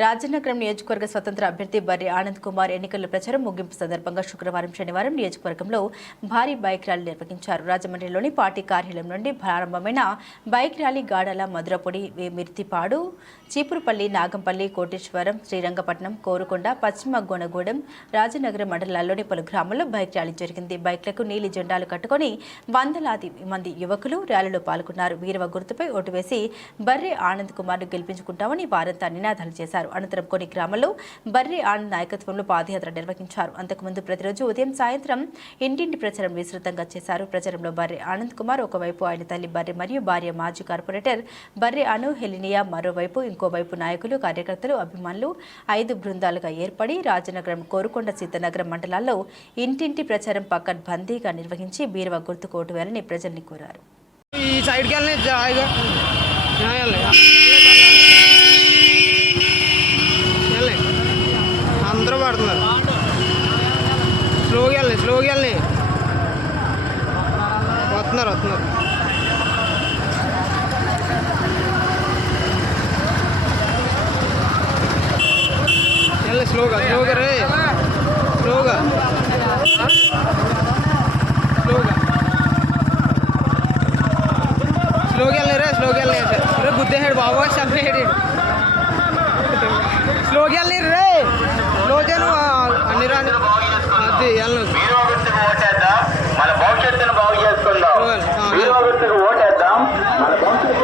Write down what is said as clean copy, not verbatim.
రాజనగరం నియోజకవర్గ స్వతంత్ర అభ్యర్థి బర్రి ఆనంద్ కుమార్ ఎన్నికల ప్రచారం ముగింపు సందర్భంగా శనివారం నియోజకవర్గంలో భారీ బైక్ ర్యాలీ నిర్వహించారు. రాజమండ్రిలోని పార్టీ కార్యాలయం నుండి ప్రారంభమైన బైక్ ర్యాలీ గాడల, మధురపొడి, మిర్తిపాడు, చీపురుపల్లి, నాగంపల్లి, కోటేశ్వరం, శ్రీరంగపట్నం, కోరుకొండ, పశ్చిమ గోనగూడెం, రాజనగరం మండలాల్లోని పలు గ్రామాల్లో బైక్ ర్యాలీ జరిగింది. బైక్లకు నీలి జెండాలు కట్టుకుని వందలాది మంది యువకులు ర్యాలీలో పాల్గొన్నారు. వీరవ గుర్తుపై ఓటు వేసి బర్రి ఆనంద్ కుమార్ను గెలిపించుకుంటామని వారంతా నినాదాలు చేశారు. అనంతరం కొన్ని గ్రామాల్లో బర్రి ఆనంద్ నాయకత్వంలో పాదయాత్ర నిర్వహించారు. అంతకుముందు ప్రతిరోజు ఉదయం, సాయంత్రం ఇంటింటి ప్రచారం విస్తృతంగా చేశారు. ప్రచారంలో బర్రి ఆనంద్ కుమార్ ఒకవైపు ఆయన తల్లి బర్రి మరియు భార్య మాజీ కార్పొరేటర్ బర్రి అను హెలినియా, మరోవైపు ఇంకోవైపు నాయకులు, కార్యకర్తలు, అభిమానులు 5 బృందాలుగా ఏర్పడి రాజనగరం, కోరుకొండ, సీతానగరం మండలాల్లో ఇంటింటి ప్రచారం పకడ్బందీగా నిర్వహించి బీరవ గుర్తుకు ఓటు వేయాలని ప్రజల్ని కోరారు. అందరూ పడుతున్నారు. స్లోగా వెళ్ళి వస్తున్నారు. స్లోగా రే, స్లోగా గుద్దేహాడు బాబు, చంపేహాడు. స్లోగా వెళ్ళి రే, స్లోగా అన్ని రాని అది మన భవిష్యత్తును బాగు చేసుకుందాం. ఓటేద్దాం, మన భవిష్యత్తు